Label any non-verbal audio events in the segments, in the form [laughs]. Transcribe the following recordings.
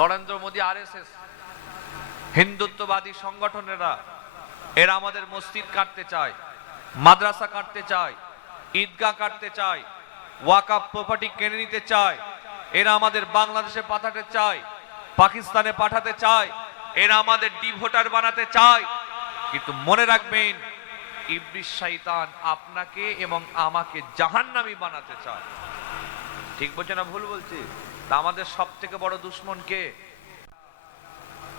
Narendra Modi R S S হিন্দুত্ববাদী সংগঠনেরা এরা আমাদের মসজিদ কাটতে চায়, মাদ্রাসা কাটতে চায়, ঈদগাহ কাটতে চায় ওয়াকাপ প্রপার্টি কিনে নিতে চায়, এরা আমাদের বাংলাদেশে পাঠাতে চায়, পাকিস্তানে পাঠাতে চায়, এরা আমাদের ডিভোটার বানাতে চায়। কিন্তু মনে রাখবেন, ইবলিস শয়তান আপনাকে এবং আমাকে জাহান্নামি বানাতে চায়। ঠিক বলছে না ভুল বলছি? আমাদের সব থেকে বড় দুশ্মন কে?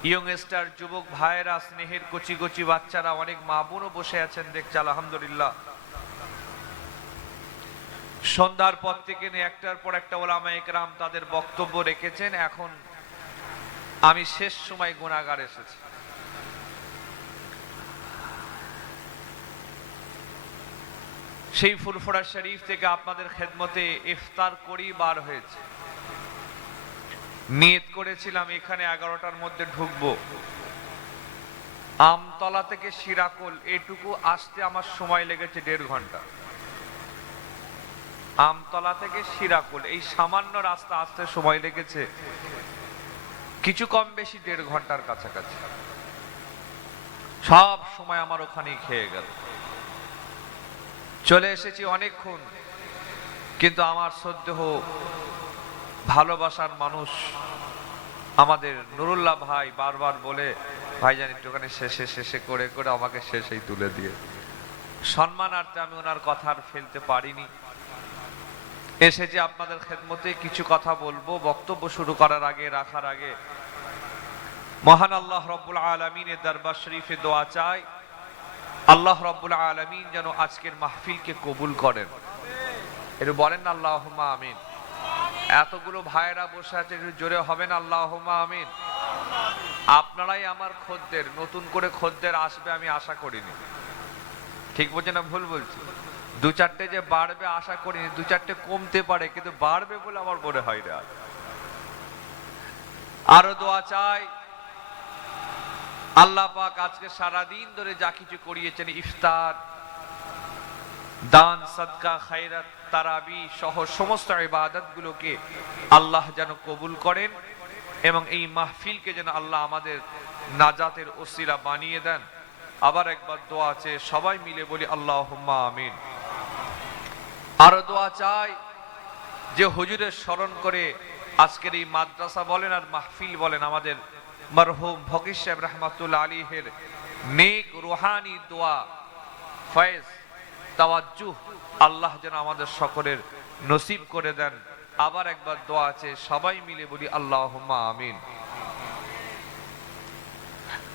ইয়ংস্টার যুবক ভাইয়েরা, স্নেহের কচি কচি বাচ্চারা, অনেক মা বোনও বসে আছেন দেখছে, আলহামদুলিল্লাহ। সন্ধ্যার পর থেকে একটার পর একটা ওলামা একরাম তাদের বক্তব্য রেখেছেন। এখন আমি শেষ সময় গুণাগার এসেছি। সেই ফুরফুরা শরীফ থেকে আপনাদের খেদমতে ইফতার করি, বার হয়েছে। নিয়ত করেছিলাম, এখানে এগারোটার মধ্যে ঢুকবো। আমতলা থেকে শিরাকোল এটুকু আসতে আমার সময় লেগেছে দেড় ঘণ্টা। আমতলা থেকে শিরাকুল এই সামান্য রাস্তা আসতে সময় লেগেছে। কিছু কম বেশি দেড় ঘণ্টার কাছাকাছি। সব সময় আমার ওখানেই খেয়ে গেল। চলে এসেছি অনেকক্ষণ, কিন্তু আমার সদ্যহ ভালোবাসার মানুষ। আমাদের নুরুল্লাহ ভাই বারবার বলে, ভাই ভাইজান একটুখানি শেষে শেষে করে করে আমাকে শেষেই তুলে দিয়ে। সম্মানার্থে আমি ওনার কথা আর ফেলতে পারিনি। এসে যে আপনাদের খেদমতে কিছু কথা বলব, বক্তব্য শুরু করার আগে, রাখার আগে, মহান আল্লাহ রব্বুল আলমিনের দরবার শরীফে দোয়া চাই, আল্লাহ রব্বুল আলমিন যেন আজকের মাহফিলকে কবুল করেন। একটু বলেন আল্লাহ আমিন। এতগুলো ভাইয়েরা বসে আছে জোরে হবেন আল্লাহ আমিন। আপনারাই আমার খদ্দের, নতুন করে খদ্দের আসবে আমি আশা করিনি। ঠিক বলছে না ভুল বলছি? দু চারটে যে বাড়বে আশা করিনি, দু চারটে কমতে পারে, কিন্তু বাড়বে বলে আমার মনে হয় না। আরও দোয়া চাই। আল্লাহ পাক আজকে সারাদিন ধরে যা কিছু করিয়েছেন, ইফতার দান, সদকা, খায়রাত, তারাবি সহ সমস্ত ইবাদত গুলোকে আল্লাহ যেন কবুল করেন এবং এই মাহফিলকে যেন আল্লাহ আমাদের নাজাতের ওসিলা বানিয়ে দেন। আবার একবার দোয়া আছে সবাই মিলে বলি আল্লাহ আমিন। আরও দোয়া চাই যে হুজুরের স্মরণ করে আজকের এই মাদ্রাসা বলেন আর মাহফিল বলেন, আমাদের মরহুম ফকির সাহেব রহমাতুল্লাহ আলীহের নেক রুহানি দোয়া ফয়েজ তাওয়াজ্জুহ, আল্লাহ যেন আমাদের সকলের নসিব করে দেন। আবার একবার দোয়া আছে, সবাই মিলে বলি আল্লাহ আমিন।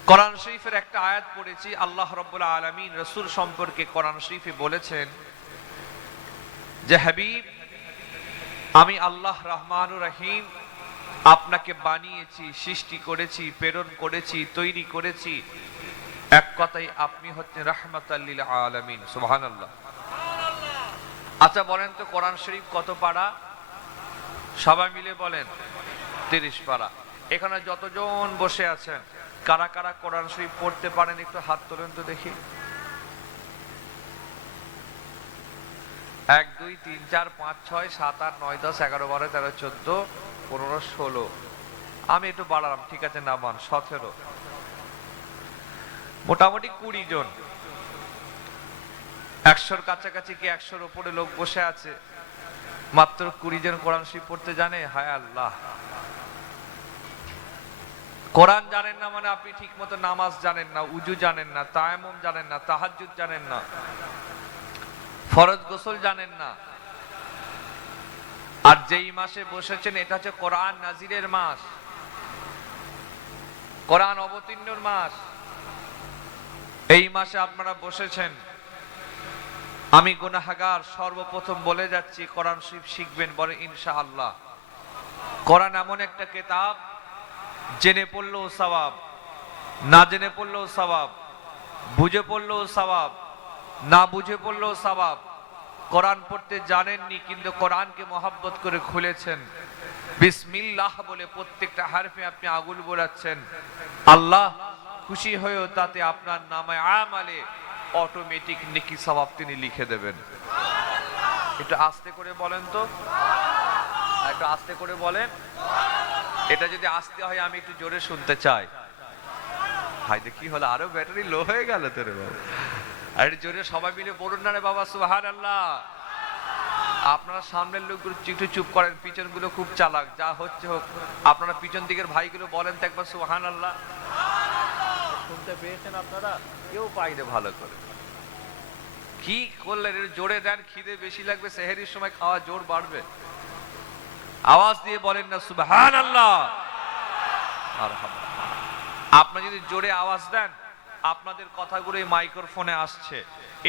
কোরআন শরীফের একটা আয়াত পড়েছি, আল্লাহ রব্বুল্লাহ আলমিন রসুল সম্পর্কে কোরআন শরীফে বলেছেন যে, হাবিব, আমি আল্লাহ রহমানুর রহিম, আপনাকে বানিয়েছি, সৃষ্টি করেছি, প্রেরণ করেছি, তৈরি করেছি এক কথাই আপনি হচ্ছেন রহমত আলমিন সুহান আল্লাহ আচ্ছা বলেন তো, কোরআন শরীফ কত পাড়া সবাই মিলে বলেন, তিরিশ পাড়া এখানে যতজন বসে আছেন, কারা কারা কোরআন শরীফ পড়তে পারেন, একটু হাত তোলেন তো দেখি। এক, দুই, তিন, চার, পাঁচ, ছয়, সাত, আট, নয়, দশ, এগারো, বারো, তেরো, চোদ্দ, পনেরো, ষোলো। আমি একটু বাড়ালাম, ঠিক আছে, নামান, সতেরো। মোটামুটি কুড়ি জন। একশোর কাছাকাছি কি একশোর উপরে লোক বসে আছে? মাত্র কুড়ি জন কোরআন শরীফ পড়তে জানে? হায় আল্লাহ। কোরআন জানেন না মানে আপনি ঠিক মতো নামাজ জানেন না, উজু জানেন না তায়ামুম জানেন না, তাহাজ্জুদ জানেন না, ফরজ গোসল জানেন না। আর যেই মাসে বসেছেন, এটা হচ্ছে কোরআন নাজিরের মাস। কোরআন অবতীর্ণর মাস। এই মাসে আপনারা বসেছেন। আমি গুনাহাগার, সর্বপ্রথম বলে যাচ্ছি, কোরআন শরীফ শিখবেন বলে ইনশা আল্লাহ কোরআন এমন একটা কেতাব, জেনে পড়লেও সবাব না জেনে পড়লেও সবাব বুঝে পড়লেও সবাব না বুঝে পড়লেও সবাব কোরআন পড়তে জানেননি, কিন্তু কোরআনকে মহাব্বত করে খুলেছেন। বিসমিল্লাহ বলে প্রত্যেকটা হারফে আপনি আগুল বোলাচ্ছেন। আল্লাহ খুশি হয়েও তাতে আপনার নামে আমালে অটোমেটিক নেকি স্বভাব তিনি লিখে দেবেন। একটু আস্তে করে বলেন তো। একটু আস্তে করে বলেন। এটা যদি আসতে হয়, আমি একটু জোরে শুনতে চাই। হাই কি হলো আরও ব্যাটারি লো হয়ে গেল তোর বাবা। আর জোরে সবাই মিলে বলুন না রে বাবা সুহান আল্লাহ আপনারা সামনের লোকগুলো একটু চুপ করেন পিছনগুলো খুব চালাক, যা হচ্ছে হোক। আপনারা পিছন দিকের ভাইগুলো বলেন তো একবার সুহান আল্লাহ শুনতে পেয়েছেন আপনারা? কেউ পাইনি ভালো করে। কি করলেন? জোরে দেন, খিদে বেশি লাগবে, সেহেরির সময় খাওয়া জোর বাড়বে। আওয়াজ দিয়ে বলেন না সুবহান আল্লাহ আপনি যদি জোরে আওয়াজ দেন, আপনাদের কথাগুলো এই মাইক্রোফোনে আসছে।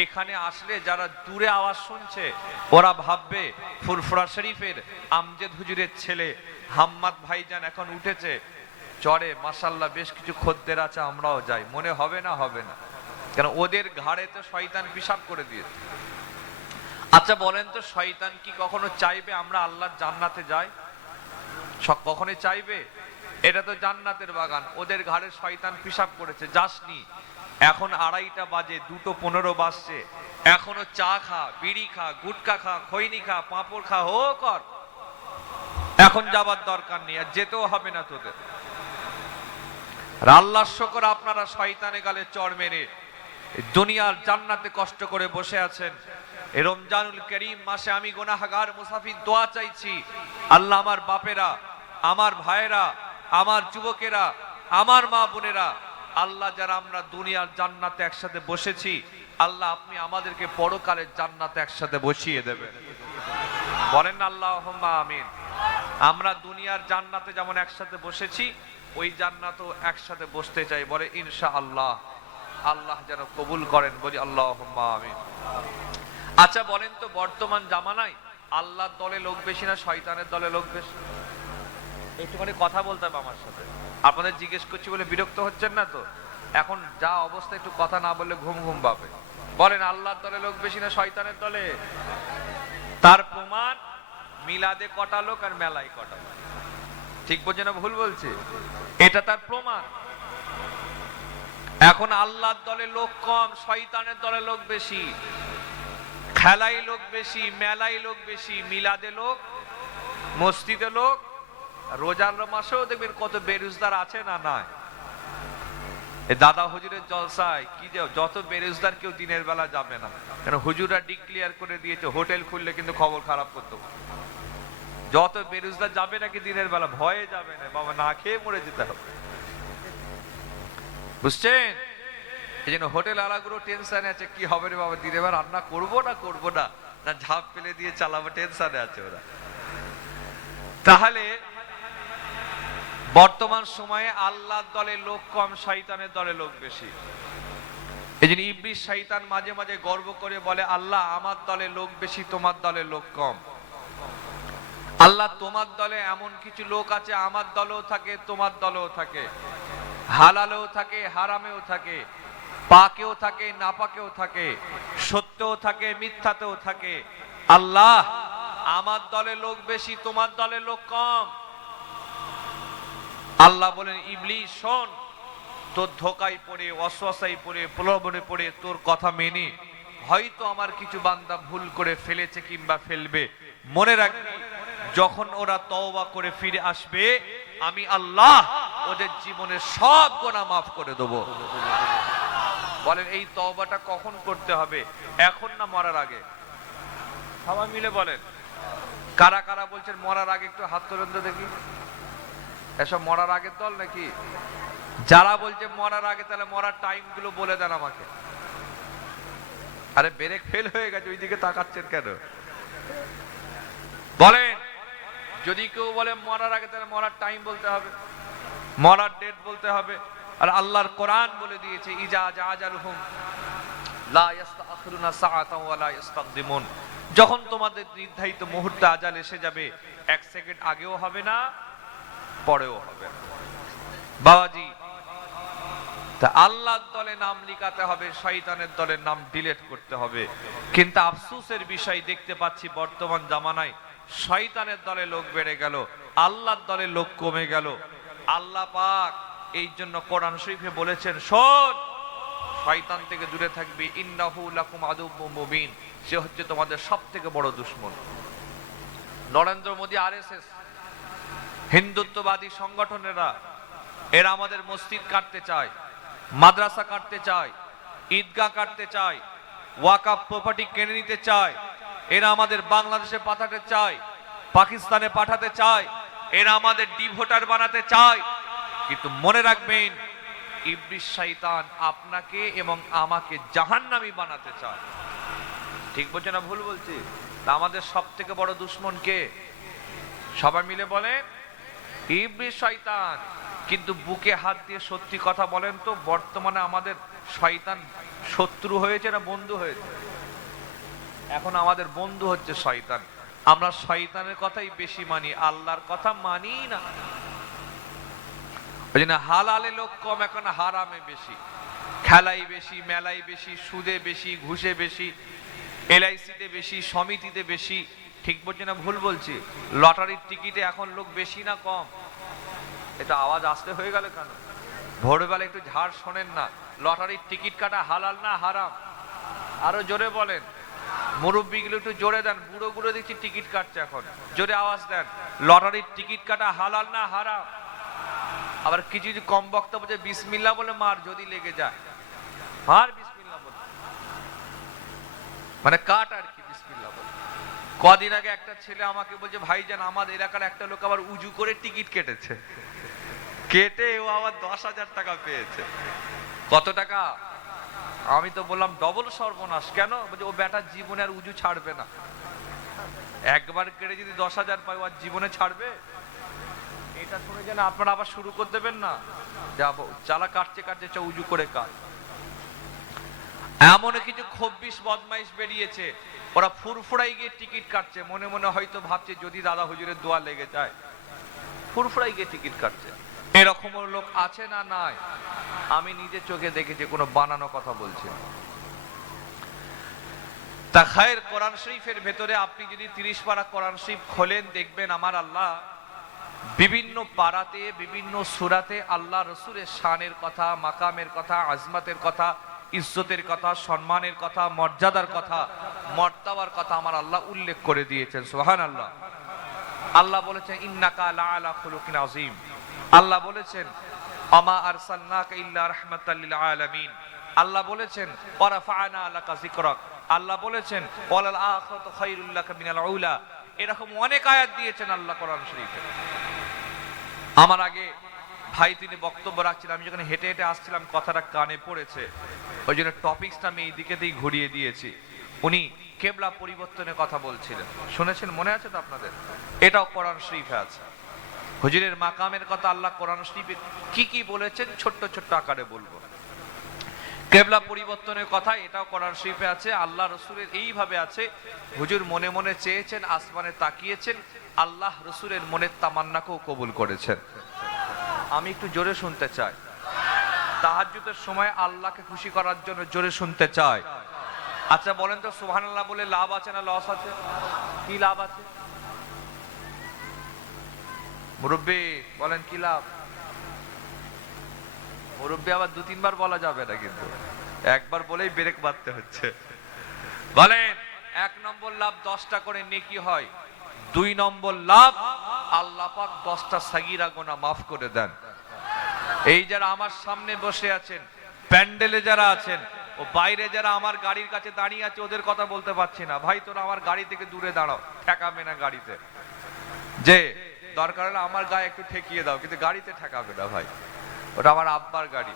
এখানে আসলে যারা দূরে আওয়াজ শুনছে, ওরা ভাববে, ফুরফুরা শরীফের আমজেদ হুজুরের ছেলে হাম্মাদ ভাইজান এখন উঠেছে। চড়ে মাসাল্লাহ বেশ কিছু খদ্দের আছে, আমরাও যাই। মনে হবে না হবে না। কেন, ওদের ঘাড়ে তো শয়তান পিসাব করে দিয়েছে। আচ্ছা বলেন তো, শয়তান কি কখনো চাইবে আমরা আল্লাহর জান্নাতে যাই? কখনোই চাইবে? এটা তো জান্নাতের বাগান। ওদের ঘাড়ে শয়তান পিসাব করেছে। যাসনি, এখন আড়াইটা বাজে, দুটো পনেরো বাজছে। এখনও চা খা, বিড়ি খা, গুটকা খা, খৈনি খা, পাঁপড় খা, হো কর। এখন যাবার দরকার নেই, আর যেতেও হবে না তোদের। আর আল্লাহর শকর আপনারা শয়তানে গালে চর মেরে দুনিয়ার জান্নাতে কষ্ট করে বসে আছেন। এই রমজানুল করিম মাসে আমি গোনাহাগার, মুসাফির দোয়া চাইছি। আল্লাহ আমার বাপেরা, আমার ভাইয়েরা, আমার যুবকেরা, আমার মা বোনেরা, আল্লাহ যারা আমরা দুনিয়ার জান্নাতে একসাথে বসেছি, আল্লাহ আপনি আমাদেরকে পরকালের জান্নাতে একসাথে বসিয়ে দেবেন। বলেন আল্লাহ আমিন। আমরা দুনিয়ার জান্নাতে যেমন একসাথে বসেছি ওই জান্নাতও একসাথে বসতে চাই, বলে ইনশা আল্লাহ আল্লাহ যেন কবুল করেন, বলি আল্লাহ আমিন। আচ্ছা বলেন তো, বর্তমান জামানায় আল্লাহর দলে লোক বেশি না শয়তানের দলে লোক বেশি? একটুখানি কথা বলতে হবে আমার সাথে। আপনাদের জিজ্ঞেস করছি বলে বিরক্ত হচ্ছেন না তো? এখন যা অবস্থা, একটু কথা না বললে ঘুম ঘুম পাবে। বলেন, আল্লাহর দলে লোক বেশি না শয়তানের দলে? তার প্রমাণ মিলাদে কটা লোক আর মেলায় কটা লোক। ঠিক বলছে না ভুল বলছে? এটা তার প্রমাণ। এখন আল্লাহর দলে লোক কম, শয়তানের দলে লোক বেশি, খেলাই লোক বেশি, মেলাই লোক বেশি, মিলাদে লোক, মসজিদে লোক, রোজার মাসেও দেখবেন কত বেরুজদার আছে না এ দাদা হুজুরের জলসায় কি যে যত বেরোজদার কেউ দিনের বেলা যাবে না। কেন হুজুরা ডিক্লিয়ার করে দিয়েছে, হোটেল খুললে কিন্তু খবর খারাপ করতে। যত বেরোজদার যাবে নাকি দিনের বেলা, ভয়ে যাবে না। বাবা, না খেয়ে মরে যেতে হবে। বুঝছেন? এই জন্য হোটেল আলাগুলো টেনশনে আছে, কি হবে রে বাবা, দিনের বেলা রান্না করব না করব না? না, ঝাঁপ ফেলে দিয়ে চালাবো, টেনশনে আছে ওরা। তাহলে, বর্তমান সময়ে আল্লাহর দলে লোক কম, শয়তানের দলে লোক বেশি। এই জন্য ইবলিশ শয়তান মাঝে মাঝে গর্ব করে বলে, আল্লাহ, আমার দলে লোক বেশি, তোমার দলে লোক কম। আল্লাহ তোমার দলে এমন কিছু লোক আছে, আমার দলেও থাকে, তোমার দলেও থাকে। হালালেও থাকে, হারামেও থাকে, পাকেও থাকে, নাপাকেও থাকে, সত্যও থাকে, মিথ্যাতেও থাকে। আল্লাহ, আমার দলে লোক বেশি, তোমার দলে লোক কম। আল্লাহ বলেন ইবলি শোন, তোর ধোকায় পড়ে অশ্বাসাই পড়ে, প্রলোভনে পড়ে, তোর কথা মেনে। হয়তো আমার কিছু বান্দা ভুল করে ফেলেছে কিংবা ফেলবে। মনে রাখবি যখন ওরা তওবা করে ফিরে আসবে, আমি আল্লাহ ওদের জীবনের সব গোনা মাফ করে দেব। বলেন, এই তওবাটা কখন করতে হবে? এখন না মরার আগে? সবাই মিলে বলেন। কারা কারা বলছেন, মরার আগে একটু হাত তোলেন তো দেখি। এসব মরার আগের দল নাকি? যারা বলছে মরার আগে, তাহলে মরার টাইমগুলো বলে দেন আমাকে। আরে, ব্রেক ফেল হয়ে গেছে, ওইদিকে তাকাচ্ছেন কেন? বলেন যদি কেউ বলে মরার আগে তাহলে মরার টাইম বলতে হবে, মরার ডেট বলতে হবে, আর আল্লাহর কোরআন বলে দিয়েছে, ইজা লা যখন তোমাদের নির্ধারিত মুহূর্তে আজাল এসে যাবে, এক সেকেন্ড আগেও হবে না, পরেও হবে বাবাজি, তা আল্লাহর দলে নাম লিখাতে হবে, শয়তানের দলের নাম ডিলিট করতে হবে। কিন্তু আফসুসের বিষয় দেখতে পাচ্ছি বর্তমান জামানায় শয়তানের দলে লোক বেড়ে গেল, আল্লাহর দলে লোক কমে গেল। আল্লাহ পাক এই জন্য কোরআন শরীফে বলেছেন, শোন, শয়তান থেকে দূরে থাকবি, ইন্নাহু লাকুম আদুব্বুম মুবিন, সে হচ্ছে তোমাদের সব থেকে বড় দুশ্মন। নরেন্দ্র মোদী আরএসএস, হিন্দুত্ববাদী সংগঠনেরা, এরা আমাদের মসজিদ কাটতে চায়, মাদ্রাসা কাটতে চায়, ঈদগাহ কাটতে চায় ওয়াকাপ প্রপার্টি কিনে নিতে চায় এরা আমাদের বাংলাদেশে পাঠাতে চায়, পাকিস্তানে পাঠাতে চায়, এরা আমাদের ডিভোটার বানাতে চায়। কিন্তু মনে রাখবেন, ইবলিস শয়তান আপনাকে এবং আমাকে জাহান্নামী বানাতে চায়। ঠিক বলছে না ভুল বলছি? তা আমাদের সব থেকে বড় দুশ্মন কে? সবাই মিলে বলে, ইবলিস শয়তান। কিন্তু বুকে হাত দিয়ে সত্যি কথা বলেন তো, বর্তমানে আমাদের শয়তান শত্রু হয়েছে না বন্ধু হয়েছে? এখন আমাদের বন্ধু হচ্ছে শয়তান। আমরা শয়তানের কথাই বেশি মানি, আল্লাহর কথা মানি না। ওই জন্য হালালে লোক কম, এখন হারামে বেশি। খেলাই বেশি, মেলাই বেশি, সুদে বেশি, ঘুষে বেশি, এলআইসিতে বেশি, সমিতিতে বেশি। ঠিক বলছি না ভুল বলছি? লটারির টিকিটে এখন লোক বেশি না কম? এটা আওয়াজ আসতে হয়ে গেল কেন? ভোরবেলা একটু ঝাড় শোনেন না। লটারির টিকিট কাটা হালাল না হারাম? আরও জোরে বলেন। মুরব্বীগুলো একটু জোরে দেন বুড়ো দেখছি টিকিট কাটছে এখন। জোরে আওয়াজ দেন, লটারির টিকিট কাটা হালাল না হারাম? আবার কিছু কিছু কম বিসমিল্লা বলে মার যদি লেগে যায়। মার বিসমিল্লা বলে। মানে কাট আর কি বিসমিল্লা বলে। কদিন আগে একটা ছেলে আমাকে বলছে ভাই ভাইজান, আমাদের এলাকার একটা লোক আবার উজু করে টিকিট কেটেছে। কেটে ও আবার দশ হাজার টাকা পেয়েছে। কত টাকা? আমি তো বললাম ডবল সর্বনাশ। কেন? বলছে, ও বেটার জীবনে আর উজু ছাড়বে না। একবার কেড়ে যদি দশ হাজার পায় আর জীবনে ছাড়বে? এটা শুনে যেন আপনারা আবার শুরু করে দেবেন না? যাব চালা কাটছে কাটছে চ উজু করে কাট। এমন কিছু খব্বিশ বদমাইশ বেরিয়েছে। ওরা ফুরফুরাই গিয়ে টিকিট কাটছে। মনে মনে হয়তো ভাবছে, যদি দাদা হুজুরের দোয়া লেগে যায়। ফুরফুরাই গিয়ে টিকিট কাটছে। এরকম লোক আছে না নাই? আমি নিজে চোখে দেখেছি কোনো বানানো কথা বলছি। তা খায়ের কোরআন শরীফের ভেতরে আপনি যদি তিরিশ কোরআন শরীফ খোলেন, দেখবেন আমার আল্লাহ বিভিন্ন পাড়াতে, বিভিন্ন সুরাতে আল্লাহ রসুলের শানের কথা, মাকামের কথা, আজমাতের কথা, ইজ্জতের কথা, সম্মানের কথা, মর্যাদার কথা, মর্তাবার কথা আমার আল্লাহ উল্লেখ করে দিয়েছেন। সোহান আল্লাহ আল্লাহ বলেছেন, ইন্নাকা লা আলা খুলুকিন আযীম। আল্লাহ বলেছেন আমা আরসালনাকা ইল্লা রাহমাতাল লিল আলামিন। আল্লাহ বলেছেন ওয়ারাফা'না লাকা যিকরাক। আল্লাহ বলেছেন, ওয়ালাল আখিরাতু খায়রুল লাকা মিনাল উলা। এরকম অনেক আয়াত দিয়েছেন আল্লাহ কোরআন শরীফে। আমার আগে ভাই তিনি বক্তব্য রাখছিলেন, আমি যখন হেঁটে হেঁটে আসছিলাম, কথাটা কানে পড়েছে। ওই জন্য টপিকসটা আমি এই দিকেতেই ঘুরিয়ে দিয়েছি। উনি কেবলা পরিবর্তনের কথা বলছিলেন। শুনেছেন? মনে আছে তো আপনাদের? এটাও কোরআন শরীফে আছে। হুজুরের মাকামের কথা আল্লাহ কোরআন শরীফে কি কি বলেছেন ছোট্ট ছোট্ট আকারে বলব। কেবলা পরিবর্তনের কথা এটাও কোরআন শরীফে আছে, আল্লাহ রসুলের এইভাবে আছে। হুজুর মনে মনে চেয়েছেন, আসমানে তাকিয়েছেন, আল্লাহ রসুলের মনের তামান্নাকেও কবুল করেছেন। আমি একটু জোরে শুনতে চাই। তাহাজ্জুদের সময় আল্লাহকে খুশি করার জন্য জোরে শুনতে চাই। আচ্ছা বলেন তো, সুবহানাল্লাহ বলে লাভ আছে না লস আছে? কি লাভ আছে? মুরব্বী, বলেন কি লাভ? মুরব্বী আবার দু তিনবার বলা যাবে না কিন্তু। একবার বলেই ব্রেক মারতে হচ্ছে। বলেন, এক নম্বর লাভ দশটা করে নেকি হয়, দুই নম্বর লাভ আল্লাহ পাক দশটা সাগিরা গোনা মাফ করে দেন। এই যারা আমার সামনে বসে আছেন, প্যান্ডেলে যারা আছেন, ও বাইরে যারা আমার গাড়ির কাছে দাঁড়িয়ে আছে, ওদের কথা বলতে পারছি না। ভাই, তোরা আমার গাড়ি থেকে দূরে দাঁড়াও, ঠেকাবে না গাড়িতে। যে দরকার হলে আমার গায়ে একটু ঠেকিয়ে দাও কিন্তু গাড়িতে ঠেকাবে না ভাই। ওটা আমার আব্বার গাড়ি।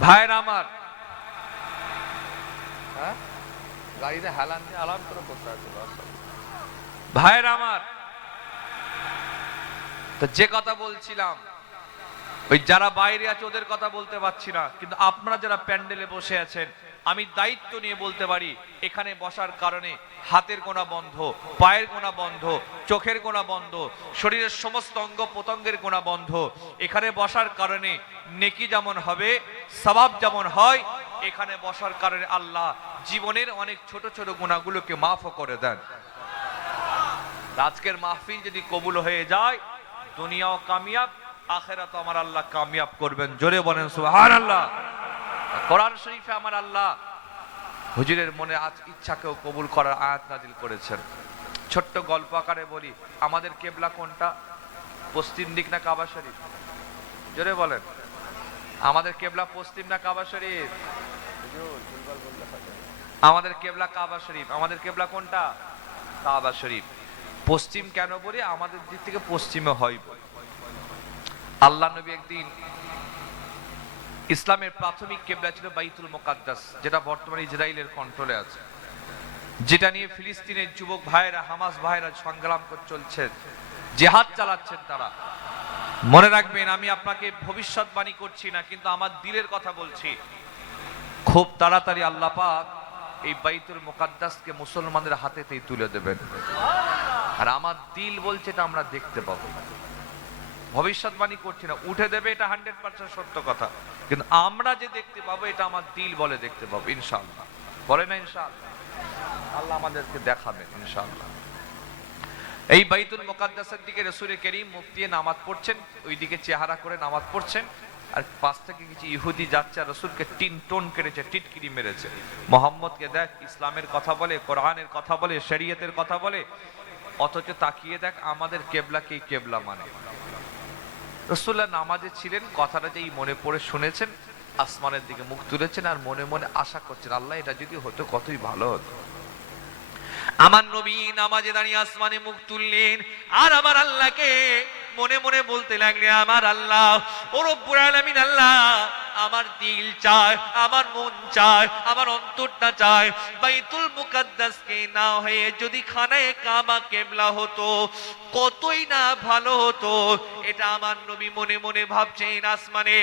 ভাইয়ের আমার। হ্যাঁ? গাড়িতে হেলান দিয়ে আলাম করে বসে আছে ভাইয়ের আমার। তো যে কথা বলছিলাম ওই যারা বাইরে আছে ওদের কথা বলতে পারছি না কিন্তু আপনারা যারা প্যান্ডেলে বসে আছেন আমি দায়িত্ব নিয়ে বলতে পারি, এখানে বসার কারণে হাতের গোনা বন্ধ, পায়ের গোনা বন্ধ, চোখের গোনা বন্ধ, শরীরের সমস্ত অঙ্গ প্রত্যঙ্গের গোনা বন্ধ। এখানে বসার কারণে নেকি যেমন হবে সবাব যেমন হয়, এখানে বসার কারণে আল্লাহ জীবনের অনেক ছোট ছোট গুণাগুলোকে মাফও করে দেন। আজকের মাহফিল যদি কবুল হয়ে যায়, দুনিয়াও কামিয়াব আখেরা তো আমার আল্লাহ কামিয়াব করবেন। জোরে বলেন সুবহানাল্লাহ। কোরআন শরীফে আমার আল্লাহ হুজুরের মনে আজ ইচ্ছাকেও কবুল করার আয়াত নাজিল করেছেন। ছোট্ট গল্প আকারে বলি, আমাদের কেবলা কোনটা? পশ্চিম দিক না কাবা শরীফ? জোরে বলেন। আমাদের কেবলা পশ্চিম না কাবা শরীফ? আমাদের কেবলা কাবা শরীফ। আমাদের কেবলা কোনটা? কাবা শরীফ। পশ্চিম কেন বলি? আমাদের দিক থেকে পশ্চিমে হয়। আল্লাহ নবী একদিন ইসলামের প্রাথমিক কেবলা ছিল বাইতুল মোকাদ্দাস, যেটা বর্তমানে ইসরায়েলের কন্ট্রোলে আছে। যেটা নিয়ে ফিলিস্তিনের যুবক ভাইয়েরা, হামাস ভাইয়েরা সংগ্রাম করে চলছেন জেহাদ চালাচ্ছেন তারা। মনে রাখবেন, আমি আপনাকে ভবিষ্যৎবাণী করছি না, কিন্তু আমার দিলের কথা বলছি। খুব তাড়াতাড়ি আল্লাহ পাক এই বাইতুল মোকাদ্দাসকে মুসলমানদের হাতেতেই তুলে দেবেন। আর আমার দিল বলছে এটা আমরা দেখতে পাবো। ভবিষ্যৎবাণী করছি না। উঠে দেবে এটা হান্ড্রেড পার্সেন্ট সত্য কথা। কিন্তু আমরা যে দেখতে পাবো, এটা আমার দিল বলে দেখতে পাবো, ইনশাআল্লাহ। বলে না ইনশাআল্লাহ? আল্লাহ আমাদেরকে দেখাবেন, ইনশাআল্লাহ। এই বাইতুল মোকাদ্দাসের দিকে রসুলের কেরিম মুফতিয়ে নামাজ পড়ছেন ওই দিকে চেহারা করে নামাজ পড়ছেন, আর পাশ থেকে কিছু ইহুদি যাচ্ছে, আর রসুলকে টিন টোন কেড়েছে টিটকিরি মেরেছে। মোহাম্মদকে দেখ, ইসলামের কথা বলে, কোরআনের কথা বলে, শরীয়তের কথা বলে, অথচ তাকিয়ে দেখ, আমাদের কেবলাকেই কেবলা মানে? রসুল্লাহ নামাজে ছিলেন, কথাটা যেই মনে পড়ে শুনেছেন, আসমানের দিকে মুখ তুলেছেন আর মনে মনে আশা করছেন, আল্লাহ এটা যদি হতো কতই ভালো হতো। আমার নবী নামাজে দাঁড়িয়ে আসমানে মুখ তুললেন, আর আমার আল্লাহকে মনে মনে বলতে লাগলে, আমার আল্লাহ, ও রব্বুল আলামিন আল্লাহ, আমার দিল চায়, আমার মন চায়, আমার অন্তরটা চায়। বাইতুল মুকাদ্দাসকে না হয়ে যদি খানায় কাবা কেবলা হতো, কতই না ভালো হতো। এটা আমার নবী মনে মনে ভাবছেন আসমানে।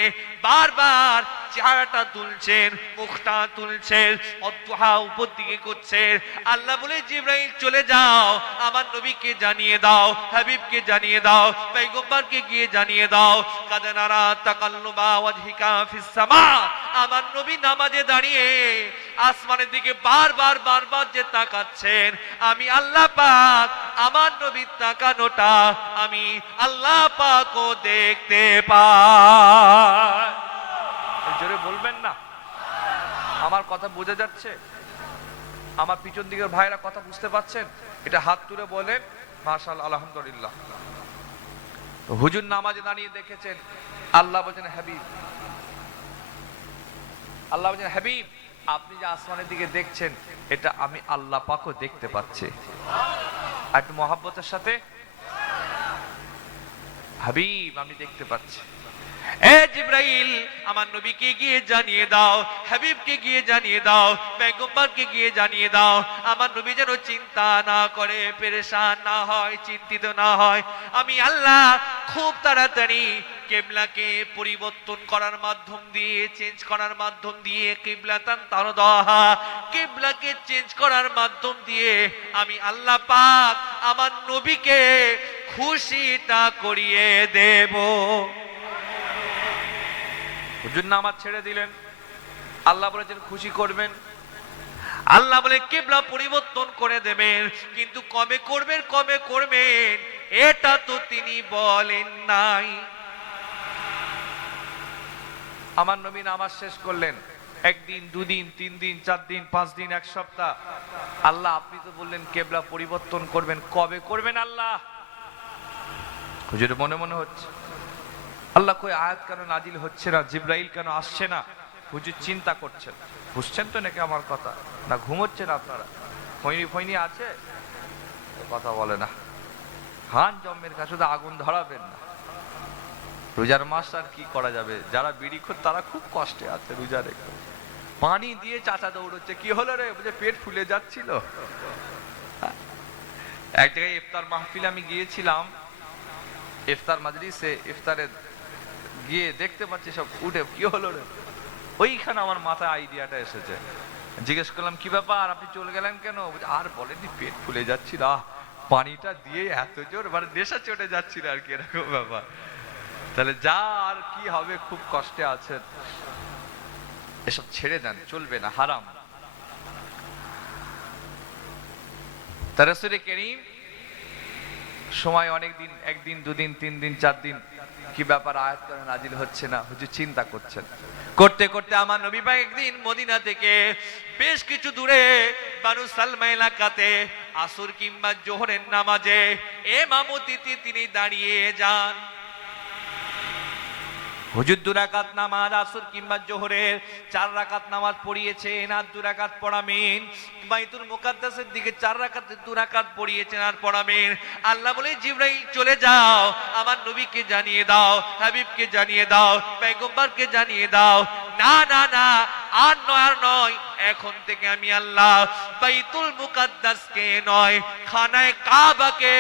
বারবার চেহারাটা তুলছেন, মুখটা তুলছেন অদ্ভা উপর দিকে করছেন। আল্লাহ বলে, জিব্রাইল, চলে যাও, আমার নবীকে জানিয়ে দাও, হাবিবকে জানিয়ে দাও। গিয়ে জানিয়ে দাও তাকাল্লুবা ওয়াজহিকা ফিস সামা। আমার নবী নামাজে দাঁড়িয়ে আসমানের দিকে বারবার বারবার যে তাকাচ্ছেন, আমি আল্লাহ পাক আমার নবীর তাকানোটা আমি আল্লাহ পাকও দেখতে পাই। জোরে বলবেন না। আমার কথা বোঝা যাচ্ছে? আমার পিছন দিকের ভাইরা কথা বুঝতে পারছেন? এটা হাত তুলে বলেন, মাশাল আলহামদুলিল্লাহ। হুজুর নামাজে দাঁড়িয়ে দেখেছেন। আল্লাহ বলছেন, হাবিব, আল্লাহ বলছেন, হাবিব, আপনি যে আসমানের দিকে দেখছেন, এটা আমি আল্লাহ পাকও দেখতে পাচ্ছি। একটু মহাব্বতের সাথে, হাবিব, আমি দেখতে পাচ্ছি। আমার নবীকে গিয়ে জানিয়ে দাও, হাবিবকে গিয়ে জানিয়ে দাও গিয়ে জানিয়ে দাও, আমার নবী যেন চিন্তা না করে, পেরেশান না হয়, চিন্তিত না হয়। আমি আল্লাহ খুব তাড়াতাড়ি কেবলাকে পরিবর্তন করার মাধ্যম দিয়ে চেঞ্জ করার মাধ্যম দিয়ে কিবলাতান তারদাহা কেবলাকে চেঞ্জ করার মাধ্যম দিয়ে আমি আল্লাহ পাক আমার নবীকে খুশিটা করিয়ে দেব। হুজুর নামাজ ছেড়ে দিলেন। আল্লাহ বলেছেন, খুশি করবেন। আল্লাহ বলে, কেবলা পরিবর্তন করে দেবেন, কিন্তু কবে করবেন কবে করবেন, এটা তো তিনি বলেন নাই। আমার নবী নামাজ শেষ করলেন। একদিন, দুদিন তিন দিন চার দিন পাঁচ দিন এক সপ্তাহ। আল্লাহ, আপনি তো বললেন, কেবলা পরিবর্তন করবেন, কবে করবেন আল্লাহ? হুজুর মনে মনে হচ্ছে। আল্লাহ কই আয়াত কেন নাজিল হচ্ছে না? জিব্রাইল কেন আসছে না? হুজুর চিন্তা করছেন। বুঝছেন তো নাকি আমার কথা? না ঘুমোচ্ছেন আপনারা? ফৈনি ফৈনি আছে? কথা বলে না। হান জম্মের কাছে তো আগুন ধরাবেন না। রোজার মাস আর কি করা যাবে? যারা বিড়ি খোর, তারা খুব কষ্টে আছে রোজা রেখে। পানি দিয়ে চাচা দৌড়চ্ছে। কি হলো রে? বুঝে পেট ফুলে যাচ্ছিল। এক জায়গায় ইফতার মাহফিলে আমি গিয়েছিলাম। ইফতার মাজলিসে ইফতারে গিয়ে দেখতে পাচ্ছি সব উঠে, কি হলো রে? ওইখানে আমার মাথায় আইডিয়াটা এসেছে। জিজ্ঞেস করলাম, কি ব্যাপার? আপনি চলে গেলেন কেন? আর বলেনি পেট ফুলে যাচ্ছিল আহ, পানিটা দিয়ে এত জোর মানে নেশা চটে যাচ্ছিল আর কি, এরকম ব্যাপার। তাহলে যা আর কি হবে, খুব কষ্টে আছেন এসব ছেড়ে দেন চলবে না, হারাম। তারা তারসুরে কেরিম সময় অনেক দিন, একদিন, দুদিন তিন দিন চার দিন কি ব্যাপার আয়াত করে নাজিল হচ্ছে না? হচ্ছে চিন্তা করছেন। করতে করতে আমার নবী পাক একদিন মদিনা থেকে বেশ কিছু দূরে বানু সালমা এলাকাতে আসর কিংবা জোহরের নামাজে এমামতিতে তিনি দাঁড়িয়ে যান। হুজুর দুরাকাত নামাজ, আসর কিংবা জোহরের চার রাকাত নামাজ পড়িয়েছেন আর দুরাকাত পড়াবেন। বাইতুল মুকাদ্দাসের দিকে চার রাকাত দুরাকাত পড়িয়েছেন আর পড়াবেন। আল্লাহ বলে, জিব্রাইল, চলে যাও। আমার নবীকে জানিয়ে দাও, হাবিবকে জানিয়ে দাও পেগম্বরকে জানিয়ে দাও। না না না, আর নয় আর নয়। এখন থেকে আমি আল্লাহ বাইতুল মুকাদ্দাসকে নয়, খানায় কাবাকে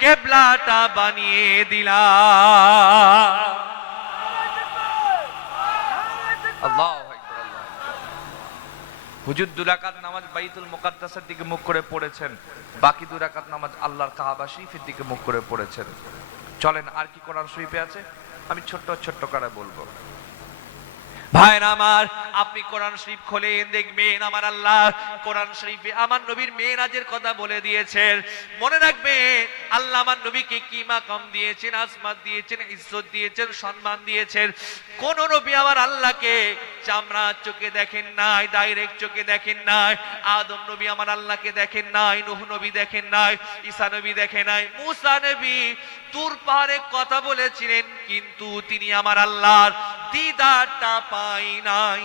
কেবলাটা বানিয়ে দিলাম। আল্লাহ হুজুর দুরাকাত নামাজ বাইতুল মুকাদ্দাসের দিকে মুখ করে পড়েছেন, বাকি দুরাকাত নামাজ আল্লাহর কাহাবা শরীফের দিকে মুখ করে পড়েছেন। চলেন আর কি কোরআন শরীফে আছে? আমি ছোট্ট ছোট্ট করে বলব। ভাইরা আমার, আপনি কোরআন শরীফ খোলেন, দেখবেন আমার আল্লাহ কোরআন শরীফে আমার নবীর মেয়েরাজের কথা বলে দিয়েছেন। মনে আল্লাহ আমার নবীকে দিয়েছেন দিয়েছেন, ইজ্জত দিয়েছেন, সম্মান দিয়েছেন। কোন নবী আমার আল্লাহকে চামড়া চোখে দেখেন নাই ডাইরেক্ট চোখে দেখেন নাই, আদম নবী আমার আল্লাহকে দেখেন নাই, নূহ নবী দেখেন নাই, ঈসা নবী নাই, মুসা নবী তুর পাহাড়ে কথা বলেছিলেন, কিন্তু তিনি আমার আল্লাহর দিদারটা পাই নাই।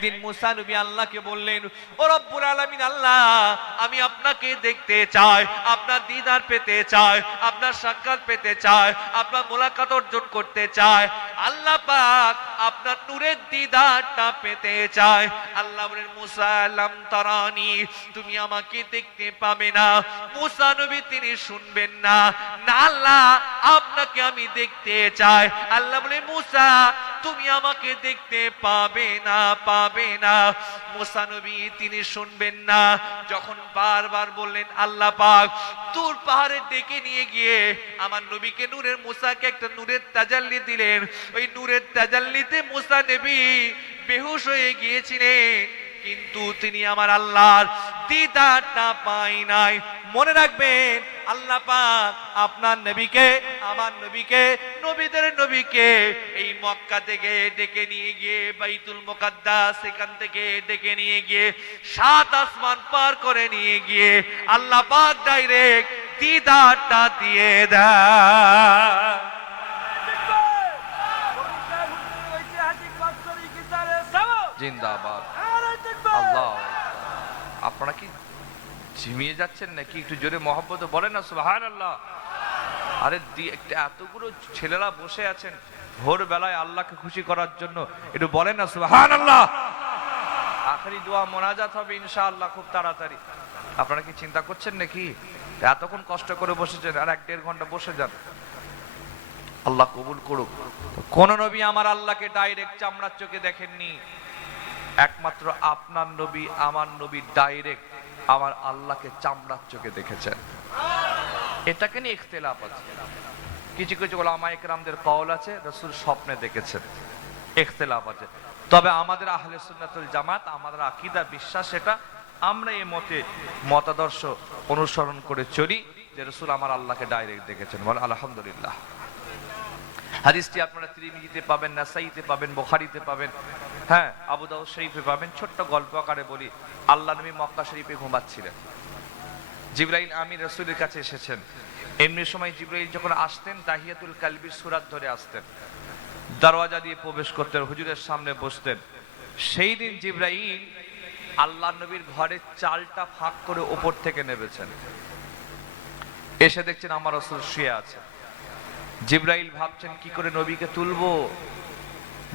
একদিন মুসা নবী আল্লাহকে বললেন, ও রব্বুল আলামিন আল্লাহ, আমি আপনাকে দেখতে চাই, আপনার দিদার পেতে চাই, আপনার সাক্ষাৎ পেতে চাই, আপনার মোলাকাত অর্জন করতে চাই। আল্লাহ পাক আপনার নূরের দিদারটা পেতে চাই। আল্লাহ বলেন, মুসা লাম তারানি, তুমি আমাকে দেখতে পাবে না। মুসা নবী তিনি শুনবেন না। না আল্লাহ, আপনাকে আমি দেখতে চাই। আল্লাহ বলে, মুসা, তুমি আমাকে দেখতে পাবে না, পাবে না। মুসা নবী তিনি শুনবেন না। যখন বারবার বললেন, আল্লাহ পাক তুর পাহাড়ে ডেকে নিয়ে গিয়ে আমার নবীকে নূরের মুসাকে একটা নূরের তাজাল্লি দিলেন। ওই নূরের তাজাল্লিতে মুসা নবী বেহুশ হয়ে গিয়েছিলেন। কিন্তু তিনি আমার আল্লাহর দিদারটা পাই নাই। মনে রাখবেন আল্লাহ পাক আপনার নবীকে আমার নবীকে নবীদের নবীকে এই মক্কা থেকে ডেকে নিয়ে গিয়ে বাইতুল মুকাদ্দাস সেখান থেকে ডেকে নিয়ে গিয়ে সাত আসমান পার করে নিয়ে গিয়ে আল্লাহ পাক ডাইরেক্ট দিদারটা দিয়ে দেয় জিন্দাবাদ। আল্লাহ। আপনারা কি ঝিমিয়ে যাচ্ছেন নাকি? একটু জোরে মহব্বত বলেন না সুবাহান আল্লাহ আরে এতগুলো ছেলেরা বসে আছেন ভোর বেলায় আল্লাহকে খুশি করার জন্য, একটু বলেন না সুবাহান আল্লাহ আখেরি দোয়া মোনাজাত হবে ইনশাআল্লাহ খুব তাড়াতাড়ি। আপনারা কি চিন্তা করছেন নাকি? এতক্ষণ কষ্ট করে বসেছেন, আর এক দেড় ঘণ্টা বসে যান। আল্লাহ কবুল করুক। কোন নবী আমার আল্লাহকে ডাইরেক্ট চামড়ার চোখে দেখেননি। একমাত্র আপনার নবী, আমার নবী ডাইরেক্ট আমার আল্লাহকে চামড়ার চোখে দেখেছেন। এটাকে নিয়ে ইখতিলাফ আছে। কিছু কিছু ওলামা একরামদের কওল আছে, রসুল স্বপ্নে দেখেছেন। ইখতিলাফ আছে। তবে আমাদের আহলে সুন্নাতুল জামাত, আমাদের আকিদা, বিশ্বাস এটা আমরা এই মতে মতাদর্শ অনুসরণ করে চলি যে রসুল আমার আল্লাহকে ডাইরেক্ট দেখেছেন। বলে আলহামদুলিল্লাহ। হাদিসটি আপনারা ত্রিমিজিতে পাবেন, নাসাইতে পাবেন, বোখারিতে পাবেন। হ্যাঁ আবু দাউদ শরীফে পাবেন ছোট্ট গল্প আকারে বলি। আল্লাহ নবী মক্কা শরীফে ঘুমাচ্ছিলেন। জিব্রাইল আমি রসুলের কাছে এসেছেন। এমনি সময় জিব্রাইল যখন আসতেন, তাহিয়াতুল কালবির সুরাত ধরে আসতেন। দরওয়াজা দিয়ে প্রবেশ করতেন, হুজুরের সামনে বসতেন। সেই দিন জিব্রাইল আল্লাহ নবীর ঘরের চালটা ফাঁক করে ওপর থেকে নেবেছেন। এসে দেখছেন আমার রসুল শুয়ে আছে। জিব্রাইল ভাবছেন, কি করে নবীকে তুলবো?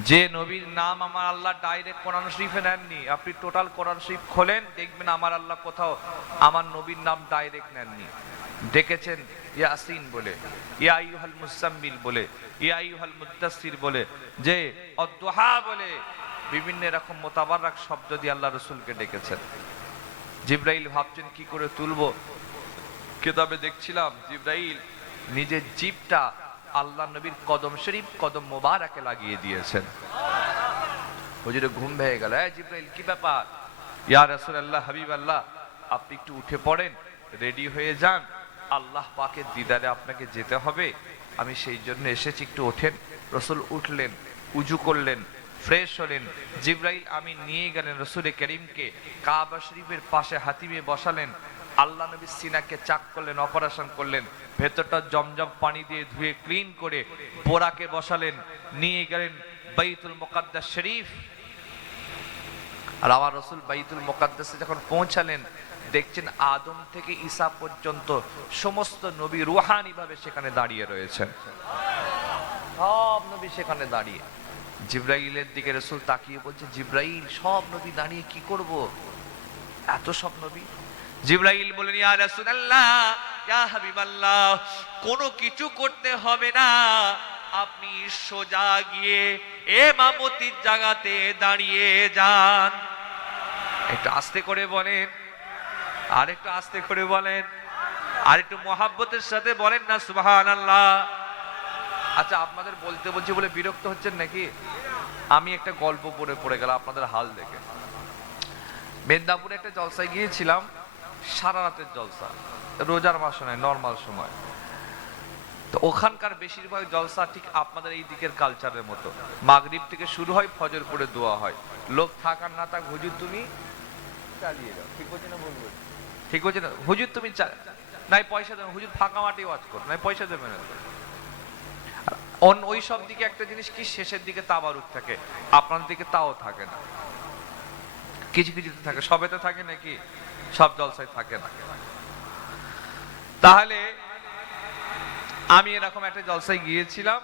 যে নবীর নাম আমার আল্লাহ ডাইরেক্ট কোরআন শরীফে নেননি, আপনি টোটাল কোরআন শরীফ খোলেন, দেখবেন আমার আল্লাহ কোথাও আমার নবীর নাম ডাইরেক্ট নেননি। ডেকেছেন ইয়াসিন বলে, ইয়া আইয়ুহাল মুসাম্মিল বলে, ইয়া আইয়ুহাল মুদ্দাসসির বলে, যে অদ্দুহা বলে, বিভিন্ন রকম মোতাবারক শব্দ দিয়ে আল্লাহ রসুলকে ডেকেছেন। জিব্রাইল ভাবছেন, কি করে তুলবো? কেতাবে দেখছিলাম, জিব্রাইল নিজের জিপটা আল্লাহ নবীর কদম শরীফ, কদম মোবারকে লাগিয়ে দিয়েছেন। হুজুরে ঘুম ভেঙে গেল। হ্যাঁ জিব্রাইল, কি ব্যাপার? ইয়া রাসুল আল্লাহ হাবিব আল্লাহ আপনি একটু উঠে পড়েন, রেডি হয়ে যান। আল্লাহ পাকের দিদারে আপনাকে যেতে হবে। আমি সেই জন্য এসেছি, একটু ওঠেন। রসুল উঠলেন, উজু করলেন। ফ্রেশ হলেন। জিব্রাইল আমি নিয়ে গেলেন রসুল করিমকে। কাবা শরীফের পাশে হাতিমে বসালেন। আল্লাহ নবী সিনাকে চাক করলেন, অপারেশন করলেন। ভেতরটা জমজম পানি দিয়ে ধুয়ে ক্লিন করে বোরাকে বসালেন। নিয়ে গেলেন বাইতুল মোকাদ্দাস শরীফ। আর আমার রসুল বাইতুল মোকাদ্দাসে যখন পৌঁছালেন, দেখছেন আদম থেকে ঈসা পর্যন্ত সমস্ত নবী রুহানি ভাবে সেখানে দাঁড়িয়ে রয়েছেন। সব নবী সেখানে দাঁড়িয়ে। জিব্রাইলের দিকে রসুল তাকিয়ে বলছে, জিব্রাইল, সব নবী দাঁড়িয়ে কি করব? এত সব নবী? জিব্রাইল বলেন ইয়া রাসূলুল্লাহ, ইয়া হাবিবাল্লাহ, কোনো কিছু করতে হবে না। আপনি সোজা গিয়ে এমামতির জায়গাতে দাঁড়িয়ে যান। একটু আস্তে করে বলেন, আর একটু আস্তে করে বলেন, আর একটু মহাব্বতের সাথে বলেন না, সুবহানাল্লাহ। আচ্ছা আপনাদের বলতে বলছি বলে বিরক্ত হচ্ছেন নাকি? আমি একটা গল্প পড়ে পড়ে গেলাম, আপনাদের হাল দেখে। মেদিনীপুরে একটা জলসায় গিয়েছিলাম, সারা রাতের জলসা, রোজার মাস নয় নর্মাল সময়। তো ওখানকার বেশিরভাগ জলসা ঠিক আপনাদের এই দিকের কালচারের মতো। মাগরিব থেকে শুরু হয় ফজর করে দোয়া হয়। লোক থাকার না থাক, হুজুর তুমি চালিয়ে যাও। ঠিক বলছি না বলব ঠিক বলছি না, হুজুর তুমি নাই, পয়সা দেবে হুজুর ফাঁকা মাটি ওয়াজ কর, নাই, পয়সা দেবে না। অন ওই সব দিকে একটা জিনিস কি? শেষের দিকে তাবারুক থাকে। আপনার দিকে তাও থাকে না। কিছু কিছুতে থাকে। সবেতে থাকে নাকি? সব জলসায় থাকে না। তাহলে আমি এরকম একটা জলসায় গিয়েছিলাম।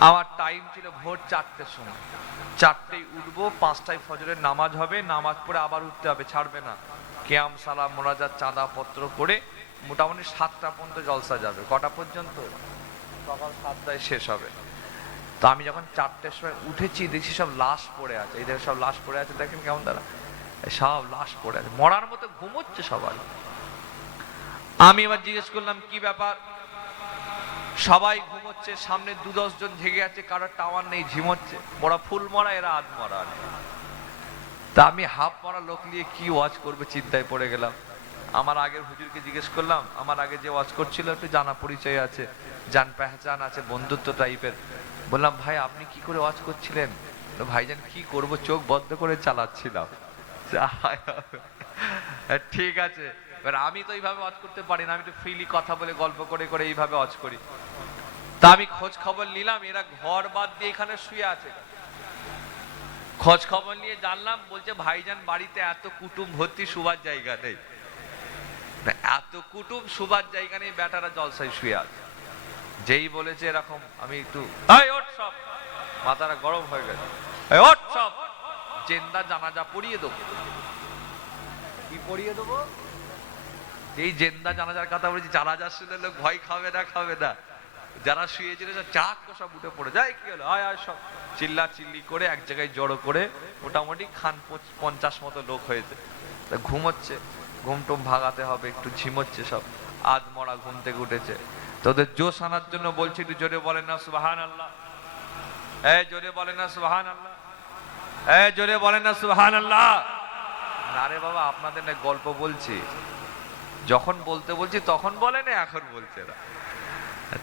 আমার টাইম ছিল ভোর চারটের সময়। চারটেই উঠবো, পাঁচটায় ফজরের নামাজ হবে। নামাজ পড়ে আবার উঠতে হবে, ছাড়বে না। কেয়াম, সালাম, মোনাজাত চাঁদা পত্র করে মোটামুটি সাতটা পর্যন্ত জলসা যাবে। কটা পর্যন্ত? সকাল সাতটায় শেষ হবে। তো আমি যখন চারটের সময় উঠেছি, দেখছি সব লাশ পড়ে আছে। এই সব লাশ পড়ে আছে, দেখেন কেমন তারা। সব লাশ পড়ে আছে। মরার মতো ঘুমোচ্ছে সবাই আমি এবার জিজ্ঞেস করলাম, কি ব্যাপার? সবাই ঘুমোচ্ছে সামনে দু দশ জন জেগে আছে কারোর টাওয়ার নেই ঝিমোচ্ছে মরা ফুল মরা, এরা আধ মরা। তা আমি হাফ মরা লোক নিয়ে কি ওয়াজ করবে, চিন্তায় পড়ে গেলাম। আমার আগের হুজুরকে জিজ্ঞেস করলাম আমার আগে যে ওয়াজ করছিল একটু জানা পরিচয় আছে জান পেহচান আছে বন্ধুত্ব টাইপের বললাম ভাই আপনি কি করে ওয়াজ করছিলেন? বলল, ভাইজান কি করব চোখ বন্ধ করে চালাচ্ছিলাম। [laughs] ঠিক আছে এবার আমি তো এইভাবে ওয়াজ করতে পারি না আমি তো ফ্রিলি কথা বলে গল্প করে করে এইভাবে ওয়াজ করি। তা আমি খোঁজ খবর নিলাম এরা ঘর বাদ দিয়ে এখানে শুয়ে আছে। খোঁজ খবর নিয়ে জানলাম বলছে ভাইজান বাড়িতে এত কুটুম ভর্তি শুবার জায়গা নেই। এত কুটুম শুবার জায়গা নেই বেটারা জলসায় শুয়ে আছে। যেই বলেছে এরকম আমি একটু সব। মাথাটা গরম হয়ে গেছে। সব। জেন্দা জানাজা পড়িয়ে দেবো। কি পড়িয়ে দেবো? এই জেন্দা জানাজার কথা বলেছি জানাজা শুনে লোক ভয় খাবে না খাবে না। যারা শুয়েছিল চাক সব উঠে পড়ে। যায় কি হলো? আয় আয় সব। চিল্লা চিল্লি করে এক জায়গায় জড়ো করে মোটামুটি খান পঞ্চাশ মতো লোক হয়েছে। তা ঘুমোচ্ছে। ঘুম টুম ভাগাতে হবে, একটু ঝিমোচ্ছে সব। আধ মরা ঘুম থেকে উঠেছে। তোদের জোশ আনার জন্য বলছি, একটু জোরে বলেন না সুবাহান আল্লাহ এ জোরে বলেন না সুবাহান আল্লাহ এ জোরে বলেন না সুবাহান আল্লাহ না রে বাবা, আপনাদের না গল্প বলছি। যখন বলতে বলছি, তখন বলে না, এখন বলছে না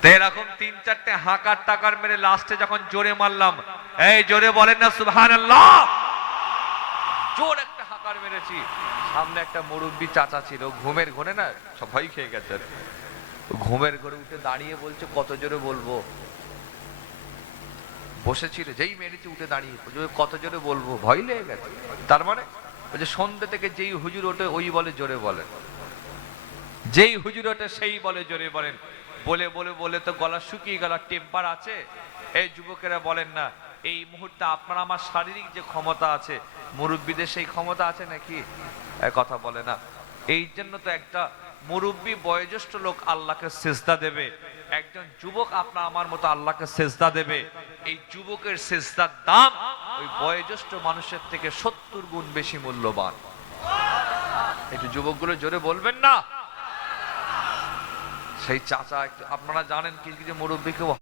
তো এরকম তিন চারটে হাঁকার টাকার মেরে লাস্টে যখন জোরে মারলাম, এই জোরে বলেন না সুবহান জোর হাঁকার মেরেছি। সামনে একটা মুরব্বী চাচা ছিল, ঘুমের ঘরে না, সবাই খেয়ে গেছে। ঘুমের ঘরে উঠে দাঁড়িয়ে বলছে, কত জোরে বলব? বসেছিল যেই মেরেছি উঠে দাঁড়িয়ে কত জোরে বলব? ভয় লেগে গেছে। তার মানে বলছে সন্ধ্যে থেকে যেই হুজুর ওঠে, ওই বলে জোরে বলেন যেই হুজুর ওঠে, সেই বলে জোরে বলেন। বলে বলে বলে তো গলা শুকিয়ে গেল টেম্পার আছে? এই যুবকেরা বলেন না এই মুহূর্তে আপনার আমার শারীরিক যে ক্ষমতা আছে, মুরব্বীদের সেই ক্ষমতা আছে নাকি? কথা বলে না। এই জন্য তো একটা মুরব্বী বয়োজ্যেষ্ঠ লোক আল্লাহকে সেজদা দেবে। একজন যুবক আপনার আমার মতো আল্লাহকে সেজদা দেবে। এই যুবকের সেজদার দাম ওই বয়োজ্যেষ্ঠ মানুষের থেকে সত্তর গুণ বেশি মূল্যবান। একটু যুবকগুলো জোরে বলবেন না? সেই চাচা একটু, আপনারা জানেন কিছু কিছু মুরব্বী কেউ